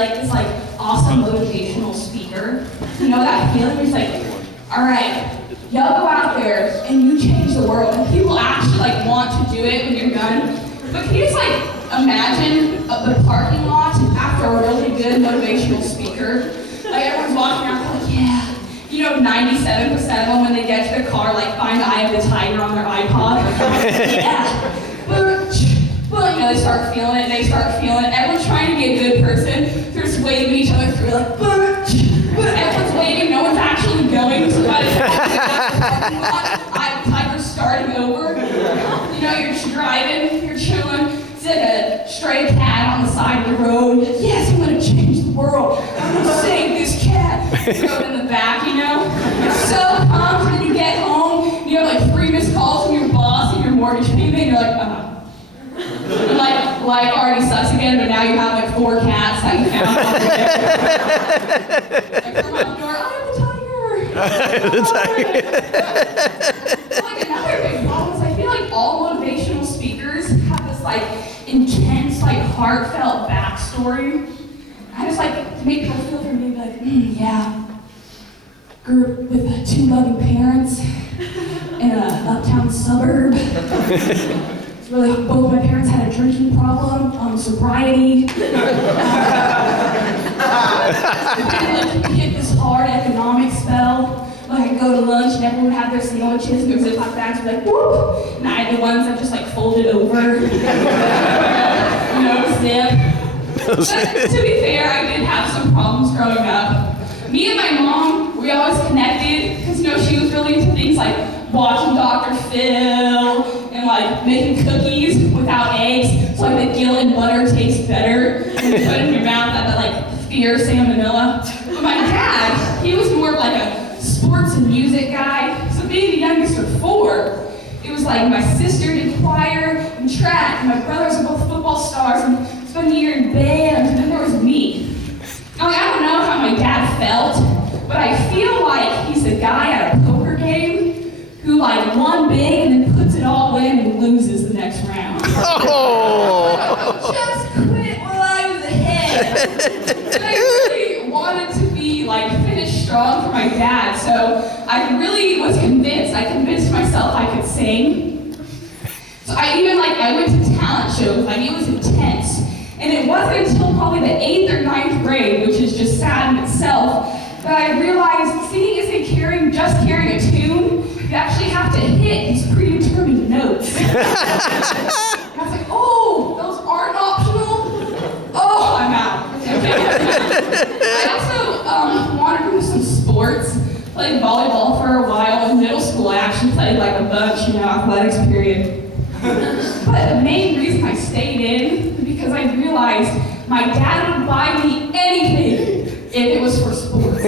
like this like awesome motivational speaker. You know that feeling where it's like, all right, y'all go out there and you change the world. And people actually like want to do it when you're done. But can you just like imagine the parking lot after a really good motivational speaker? Like everyone's walking around like, yeah. You know, 97% of them when they get to their car like find the Eye of the Tiger on their iPod. Yeah. Well, you know, they start feeling it, Everyone's trying to be a good person. They're just waving each other through like, everyone's waving, no one's actually going. So by the time you get to the parking lot, Eye of the Tiger's starting over. You know, you're just driving, you're chilling. It's like a stray cat on the side of the road. Yes, I'm gonna change the world. I'm gonna save this cat. You go in the back, you know? You're so pumped when you get home. You have like 3 missed calls from your boss and your mortgage payment. You're like, Like, life already sucks again, but now you have like 4 cats that you found on there. Like, come out the door, I am the tiger. Like, another big problem is I feel like all motivational speakers have this like intense, like heartfelt backstory. I just like to make people feel for me, like, yeah. Grew up with 2 loving parents in an uptown suburb. Really, both my parents had a drinking problem, sobriety. I hit this hard economic spell. Like I'd go to lunch and everyone would have their sandwiches and their Ziploc bags would be like, whoop! And I had the ones that just like folded over. No zip. But to be fair, I did have some problems growing up. Me and my mom, we always connected because you know she was really into things like watching Dr. Phil and like making cookies without eggs, so like the gill and butter tastes better when you put it in your mouth at that like fierce salmonella. But my dad, he was more of like a sports and music guy. So being the youngest of 4, it was like my sister did choir and track, and my brothers were both football stars and spent a year in band, and then there was me. I don't know how my dad felt, but I feel like he's the guy at a poker game who like won big and then puts it all in and loses the next round. Oh. Just quit while I was ahead. And I really wanted to be like finish strong for my dad, so I really was convinced. I convinced myself I could sing. So I went to talent shows. Like it was intense. And it wasn't until probably the 8th or 9th grade, which is just sad in itself, that I realized singing isn't just carrying a tune. You actually have to hit these predetermined notes. I was like, oh, those aren't optional? Oh, I'm out. Okay. I also wanted to do some sports. Played volleyball for a while. In middle school, I actually played like a bunch, athletics period. But the main reason I stayed in was because I realized my dad would buy me anything if it was for sports.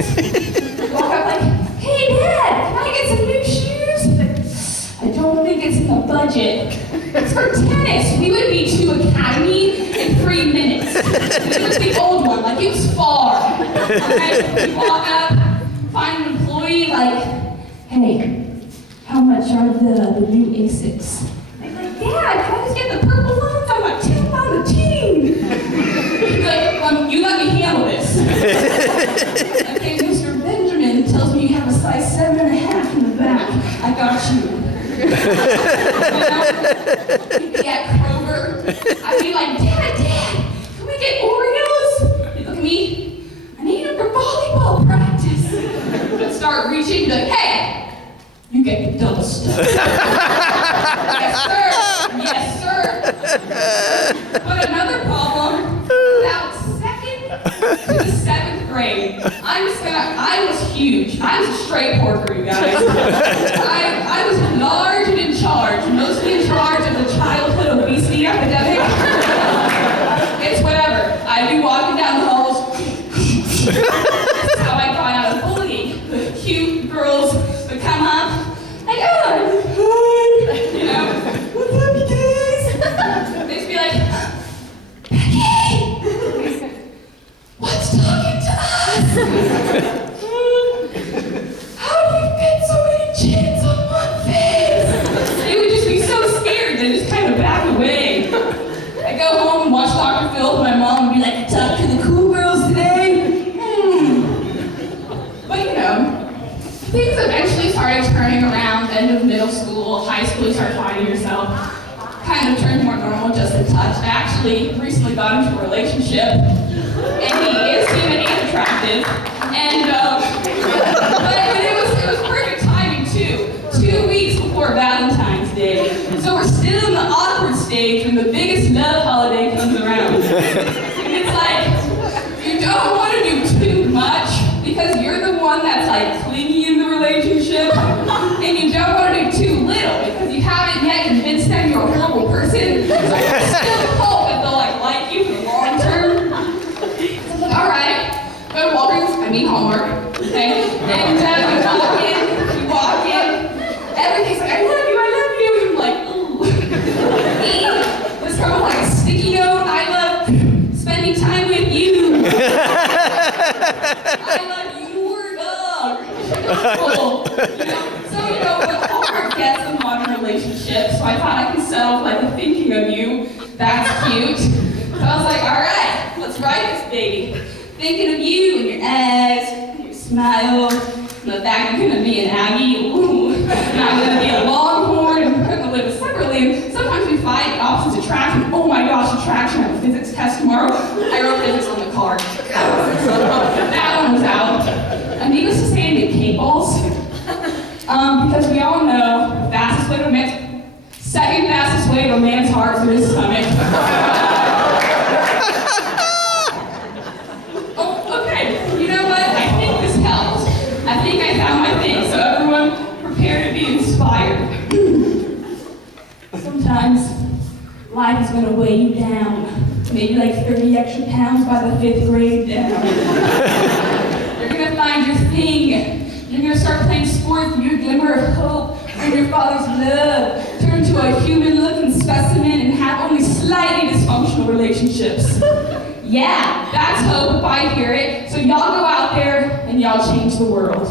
Walk up like, hey Dad, can I get some new shoes? I don't think it's in the budget. It's for tennis. We would be to Academy in 3 minutes. It was the old one, like it was far. Okay? We walk up, find an employee, like, hey, how much are the new Asics? Dad, can I just get the purple ones? I'm like 10 on the team. He'd be like, you let me handle this. Okay, Mr. Benjamin tells me you have a size 7.5 in the back. I got you. He'd be at Kroger. I'd be like, Dad, can we get Oreos? He'd look at me, I need them for volleyball practice. I'd start reaching, be like, hey, you get the double stuff. Yes, sir. Yes, sir. But another problem, about 2nd to the 7th grade, I was huge. I was a straight porker, you guys. I was large and in charge, mostly in charge of the childhood obesity epidemic. It's whatever. I'd be walking down the halls. That's how I got out of bullying. The cute girls would come up. Like, you know, what's up, you guys? They'd be like, Becky, what's talking to us? How do you fit so many chins on one high school, you start finding yourself kind of turns more normal just a touch. I actually recently got into a relationship, and he is human and attractive, and but it was perfect timing too. 2 weeks before Valentine's Day, so we're still in the awkward stage when the biggest love holiday comes around. And it's like you don't want to do too much because you're the one that's like clingy in the relationship, and you don't want to do too little because you haven't yet convinced them you're a horrible person. So there's still hope that they'll like you for the long term. So I'm like, all right, go to Walgreens, Hallmark, okay? And you walk in, everything's like, I love you, and I'm like, ooh. This girl with like a sticky note, I love spending time with you. I love your dog. Cool. But Hallmark gets in modern relationships, so I thought I could settle like the thinking of you. That's cute. So I was like, all right, let's write this baby. Thinking of you and your ass, and your smile, and the fact you're gonna be an Aggie, ooh, and I'm gonna be a Longhorn, and we're gonna live separately. And sometimes we fight opposites attraction. Oh my gosh, attraction! I have a physics test tomorrow. I wrote physics on the card. That one was out. And needless to say, I did cake balls. Because we all know the fastest way to second fastest way to a man's heart through his stomach. Oh, okay. You know what? I think this helps. I think I found my thing, so everyone prepare to be inspired. Sometimes life is going to weigh you down. Maybe like 30 extra pounds by the 5th grade down. You're going to find your thing. You're going to start playing sports with your glimmer of hope and your father's love. Turn into a human-looking specimen and have only slightly dysfunctional relationships. Yeah, that's hope if I hear it. So y'all go out there and y'all change the world.